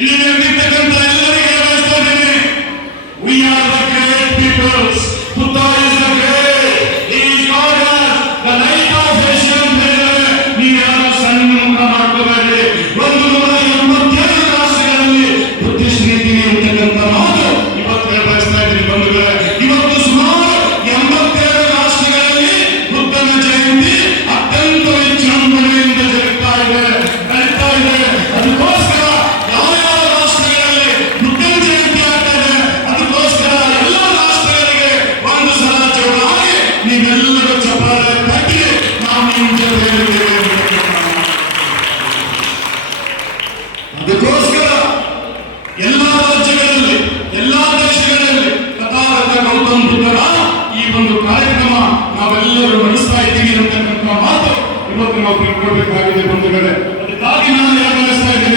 ಇಲ್ಲಿ ನೆರೆದಿರ್ತಕ್ಕಂಥ ಎಲ್ಲರಿಗೆ ಬಯಸ್ತಾ ಇದ್ದೇನೆ. We are the great peoples. Buddha is the great. He is God as the light of Asian people. ನೀವ್ಯಾರು ಸಣ್ಣ ಮುಖ ಮಾಡ್ಕೋಬೇಡಿ. 187 ರಾಷ್ಟ್ರಗಳಲ್ಲಿ ಬುದ್ಧಿಸ್ಟ್ ನೀತಿ ಅಂತಕ್ಕಂಥ ಮಾತು ಇವತ್ತು ಬಯಸ್ತಾ ಇದ್ದೀನಿ ಬಂಧುಗಳೇ. ಇವತ್ತು ಸುಮಾರು 87 ರಾಷ್ಟ್ರಗಳಲ್ಲಿ ಬುದ್ಧನ ಜಯಂತಿ ಅತ್ಯಂತ ವಿಜೃಂಭಣೆಯಿಂದ ಕಳೀತಾ ಇದೆ. ಅದಕ್ಕೋಸ್ಕರ ಯಾವ ರಾಷ್ಟ್ರಗಳಲ್ಲಿ ಬುದ್ಧನ ಜಯಂತಿ ಆಗ್ತದೆ, ಅದಕ್ಕೋಸ್ಕರ ಎಲ್ಲ ರಾಷ್ಟ್ರಗಳಿಗೆ ಒಂದು ಸಲ ಜೋರಾಗಿ ನೀವೆಲ್ಲರೂ ಚಪ್ಪಾಳೆ ತಟ್ಟಿ ನಾವು ನಿಮ್ಮ ಜೊತೆ ಇರುತ್ತೇವೆ. ಅದಕ್ಕೋಸ್ಕರ ಎಲ್ಲ ರಾಜ್ಯಗಳಲ್ಲಿ ಎಲ್ಲ ದೇಶಗಳಲ್ಲಿ ತಥಾಗತ ಗೌತಮ ಬುದ್ಧರ ಈ ಒಂದು ಕಾರ್ಯಕ್ರಮ ನಾವೆಲ್ಲರೂ ನಡೆಸ್ತಾ ಇದ್ದೀವಿ ಅಂತಕ್ಕಂಥ ಮಾತು ಇವತ್ತು ನಾವು ತಿಳ್ಕೊಳ್ಬೇಕಾಗಿದೆ ಬಂಧುಗಳೇ. ಅದಕ್ಕಾಗಿ ನಾನು ಯಾರು ನಡೆಸ್ತಾ ಇದ್ದೀನಿ